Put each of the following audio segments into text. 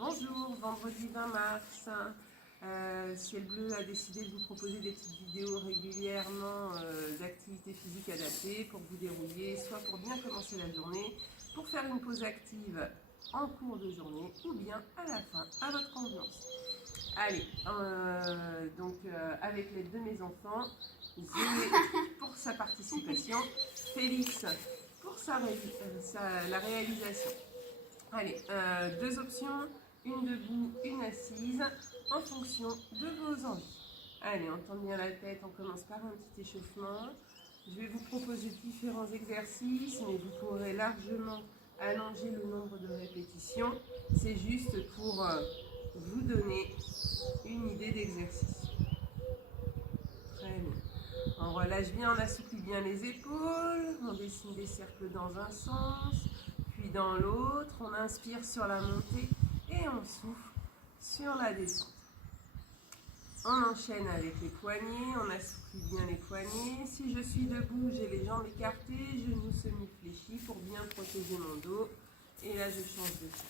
Bonjour, vendredi 20 mars. Ciel Bleu a décidé de vous proposer des petites vidéos régulièrement d'activités physiques adaptées pour vous dérouiller, soit pour bien commencer la journée, pour faire une pause active en cours de journée ou bien à la fin, à votre convenance. Allez, avec l'aide de mes enfants, j'ai pour sa participation, Félix pour la réalisation. Allez, deux options, une debout, une assise, en fonction de vos envies. Allez, on tourne bien la tête, on commence par un petit échauffement. Je vais vous proposer différents exercices, mais vous pourrez largement allonger le nombre de répétitions. C'est juste pour vous donner une idée d'exercice. Très bien. On relâche bien, on assouplit bien les épaules, on dessine des cercles dans un sens, puis dans l'autre, on inspire sur la montée et on souffle sur la descente. On enchaîne avec les poignets, on assouplit bien les poignets. Si je suis debout, j'ai les jambes écartées, genoux semi-fléchis pour bien protéger mon dos. Et là, je change de sens.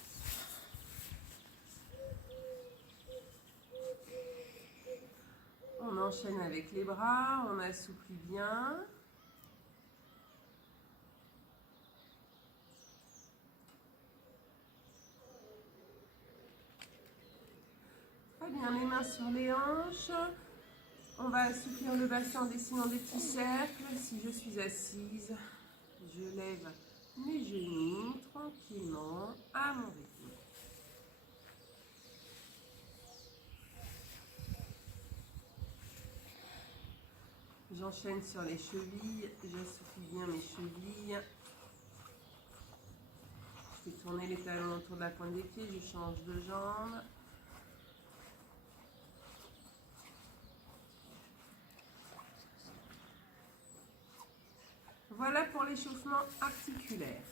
On enchaîne avec les bras, on assouplit bien. Très bien, les mains sur les hanches. On va assouplir le bassin en dessinant des petits cercles. Si je suis assise, je lève mes genoux tranquillement à mon rythme. J'enchaîne sur les chevilles, j'assouplis bien mes chevilles. Je fais tourner les talons autour de la pointe des pieds, je change de jambe. Voilà pour l'échauffement articulaire.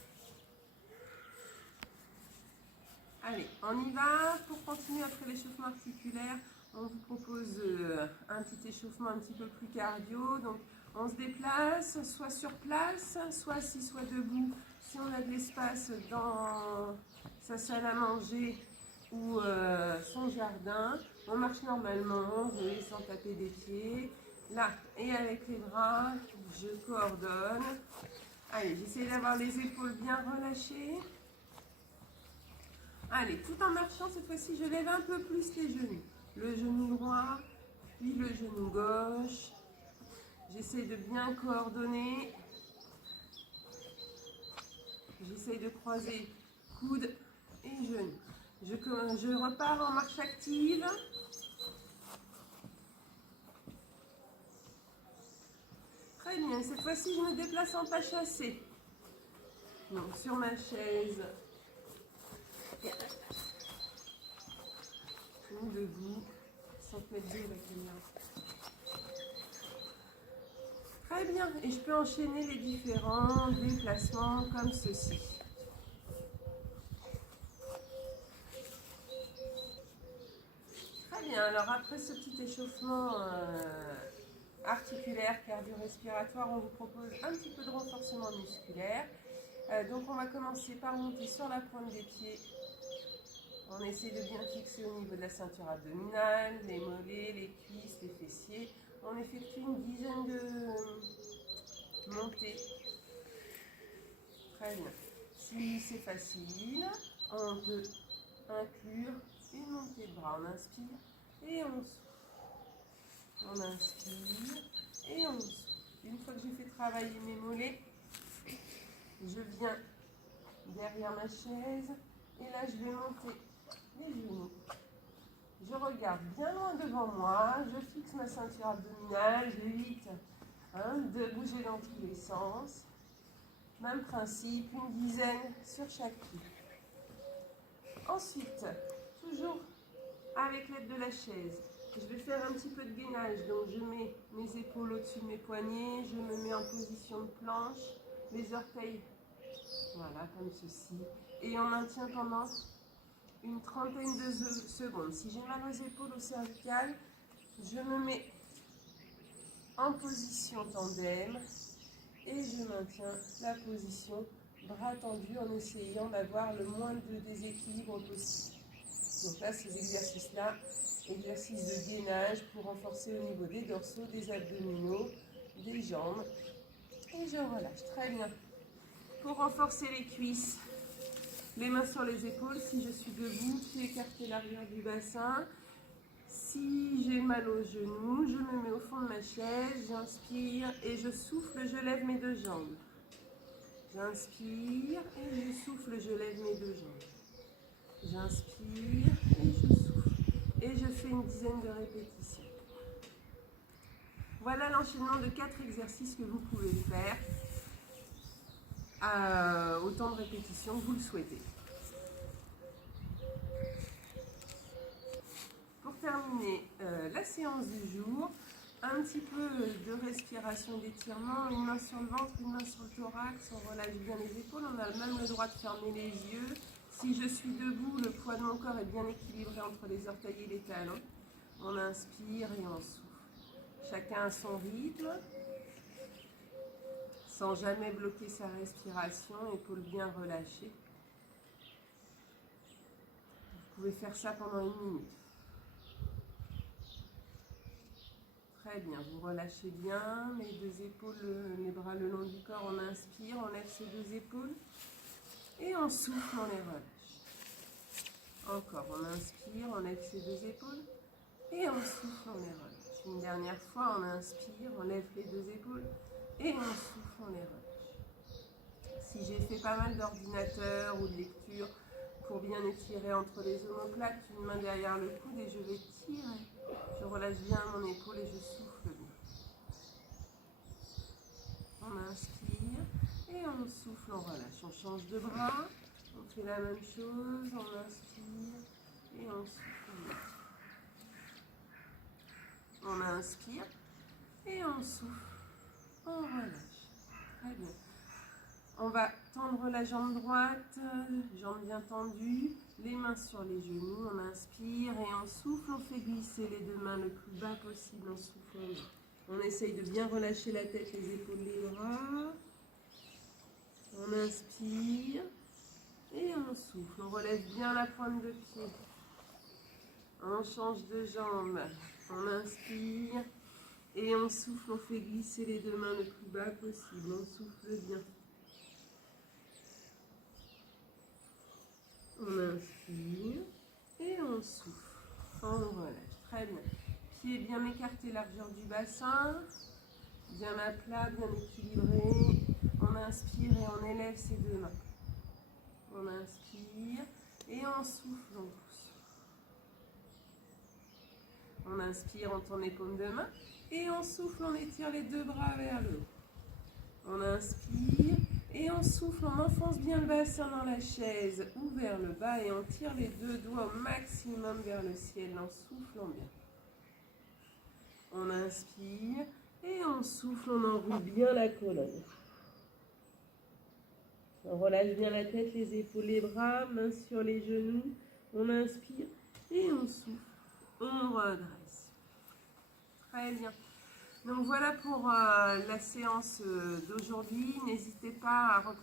Allez, on y va. Pour continuer après l'échauffement articulaire, on vous propose un petit échauffement un petit peu plus cardio. Donc, on se déplace, soit sur place, soit assis, soit debout. Si on a de l'espace dans sa salle à manger ou son jardin, on marche normalement, sans taper des pieds. Là, et avec les bras, je coordonne. Allez, j'essaie d'avoir les épaules bien relâchées. Allez, tout en marchant, cette fois-ci, je lève un peu plus les genoux. Le genou droit, puis le genou gauche. J'essaie de bien coordonner. J'essaie de croiser coude et genou. Je repars en marche active. Très bien, cette fois-ci, je me déplace en pas chassé. Donc, sur ma chaise. Ou debout, sans te mettre dos la caméra. Très bien, et je peux enchaîner les différents déplacements comme ceci. Très bien, alors après ce petit échauffement articulaire, cardio-respiratoire, on vous propose un petit peu de renforcement musculaire. Donc on va commencer par monter sur la pointe des pieds. On essaie de bien fixer au niveau de la ceinture abdominale, les mollets, les cuisses, les fessiers. On effectue une dizaine de montées. Très bien. Si c'est facile, on peut inclure une montée de bras. On inspire et on souffle. On inspire et on souffle. Une fois que j'ai fait travailler mes mollets, je viens derrière ma chaise et là je vais monter les genoux. Je regarde bien loin devant moi, je fixe ma ceinture abdominale, j'évite de bouger dans tous les sens. Même principe, une dizaine sur chaque pied. Ensuite, toujours avec l'aide de la chaise, je vais faire un petit peu de gainage. Donc je mets mes épaules au-dessus de mes poignets, je me mets en position de planche, les orteils, voilà, comme ceci. Et on maintient pendant une trentaine de secondes. Si j'ai mal aux épaules, au cervical, je me mets en position tandem et je maintiens la position bras tendus en essayant d'avoir le moins de déséquilibre possible. Donc là, ces exercices-là, exercices de gainage pour renforcer au niveau des dorsaux, des abdominaux, des jambes. Et je relâche. Très bien. Pour renforcer les cuisses, les mains sur les épaules. Si je suis debout, pieds écartés l'arrière du bassin. Si j'ai mal aux genoux, je me mets au fond de ma chaise, j'inspire et je souffle, je lève mes deux jambes. J'inspire et je souffle, je lève mes deux jambes. J'inspire et je souffle. Et je fais une dizaine de répétitions. Voilà l'enchaînement de 4 exercices que vous pouvez faire à autant de répétitions que vous le souhaitez. Pour terminer la séance du jour, un petit peu de respiration, d'étirement, une main sur le ventre, une main sur le thorax, on relâche bien les épaules, on a même le droit de fermer les yeux. Si je suis debout, le poids de mon corps est bien équilibré entre les orteils et les talons. On inspire et on souffle. Chacun à son rythme, sans jamais bloquer sa respiration, épaules bien relâchées. Vous pouvez faire ça pendant 1 minute. Très bien, vous relâchez bien les deux épaules, les bras le long du corps. On inspire, on lève ses deux épaules et on souffle, on les relâche. Encore, on inspire, on lève ses deux épaules et on souffle, on les relâche. Une dernière fois, on inspire, on lève les deux épaules et on souffle, on les relâche. Si j'ai fait pas mal d'ordinateur ou de lecture, pour bien étirer entre les omoplates, une main derrière le coude et je vais tirer. Je relâche bien mon épaule et je souffle bien. On inspire et on souffle, on relâche. On change de bras, on fait la même chose, on inspire et on souffle bien. On inspire et on souffle, on relâche. Très bien. On va tendre la jambe droite, jambe bien tendue, les mains sur les genoux, on inspire et on souffle, on fait glisser les deux mains le plus bas possible en soufflant. On essaye de bien relâcher la tête, les épaules, les bras. On inspire et on souffle, on relève bien la pointe de pied. On change de jambe, on inspire et on souffle, on fait glisser les deux mains le plus bas possible, on souffle bien. On inspire et on souffle. On relâche. Très bien. Pieds bien écartés, largeur du bassin. Bien à plat, bien équilibré. On inspire et on élève ses deux mains. On inspire et on souffle, on pousse. On inspire, on tourne les paumes de main. Et on souffle, on étire les deux bras vers le haut. On inspire. Et on souffle, on enfonce bien le bassin dans la chaise ou vers le bas et on tire les deux doigts au maximum vers le ciel en soufflant bien. On inspire et on souffle, on enroule bien la colonne. On relâche bien la tête, les épaules, les bras, mains sur les genoux. On inspire et on souffle, on redresse. Très bien. Donc voilà pour la séance d'aujourd'hui. N'hésitez pas à